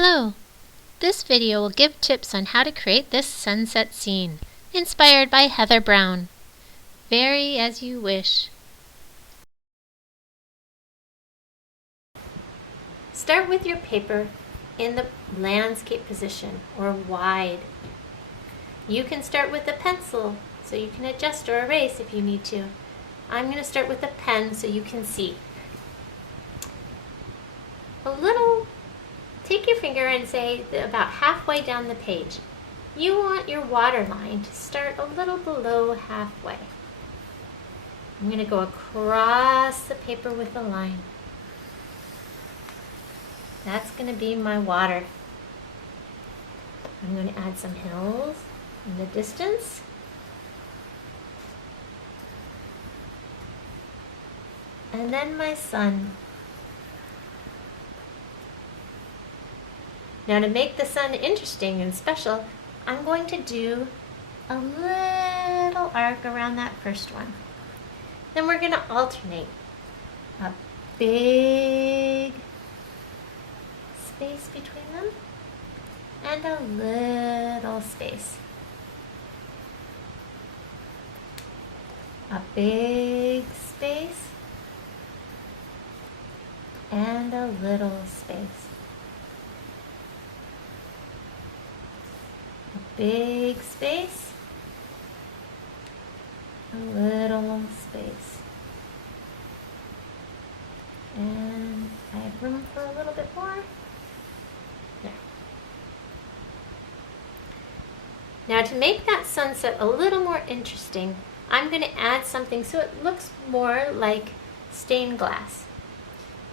Hello! This video will give tips on how to create this sunset scene, inspired by Heather Brown. Vary as you wish. Start with your paper in the landscape position or wide. You can start with a pencil so you can adjust or erase if you need to. I'm going to start with a pen so you can see. Take your finger and say about halfway down the page. You want your water line to start a little below halfway. I'm going to go across the paper with a line. That's going to be my water. I'm going to add some hills in the distance. And then my sun. Now to make the sun interesting and special, I'm going to do a little arc around that first one. Then we're going to alternate a big space between them and a little space. A big space and a little space. Big space, a little space, and I have room for a little bit more. There. Now to make that sunset a little more interesting, I'm going to add something so it looks more like stained glass.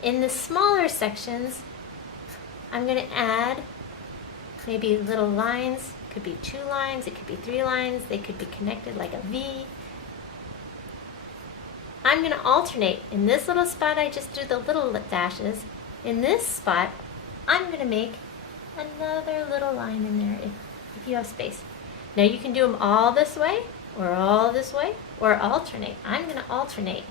In the smaller sections, I'm going to add maybe little lines. Could be 2 lines, it could be 3 lines, they could be connected like a V. I'm going to alternate. In this little spot I just do the little dashes. In this spot I'm going to make another little line in there if you have space. Now you can do them all this way or alternate. I'm going to alternate.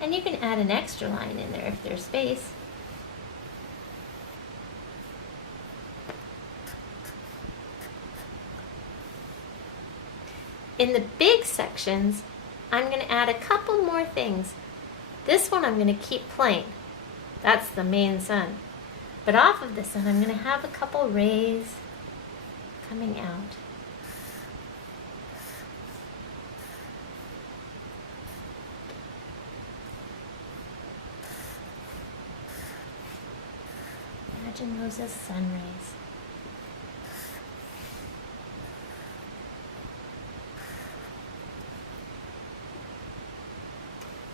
And you can add an extra line in there if there's space. In the big sections, I'm going to add a couple more things. This one I'm going to keep plain. That's the main sun. But off of the sun, I'm going to have a couple rays coming out. Imagine those as sun rays.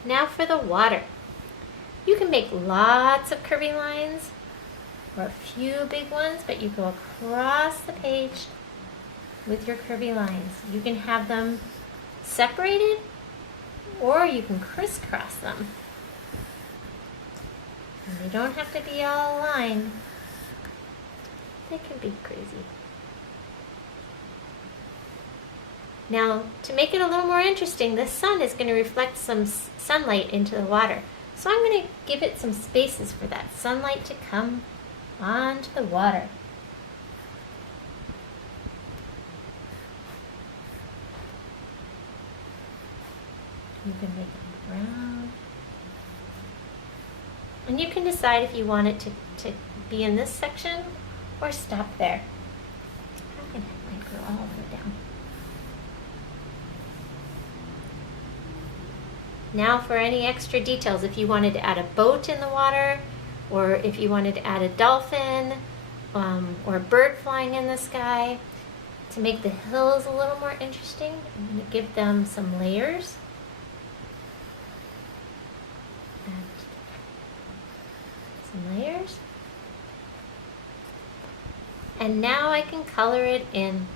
Now for the water. You can make lots of curvy lines or a few big ones, but you go across the page with your curvy lines. You can have them separated or you can crisscross them. And they don't have to be all aligned. They can be crazy. Now, to make it a little more interesting, the sun is going to reflect some sunlight into the water. So I'm going to give it some spaces for that sunlight to come onto the water. You can make them brown. And you can decide if you want it to be in this section or stop there. I'm going to have mine go all the way down. Now for any extra details, if you wanted to add a boat in the water, or if you wanted to add a dolphin, or a bird flying in the sky, to make the hills a little more interesting, I'm going to give them some layers. And now I can color it in.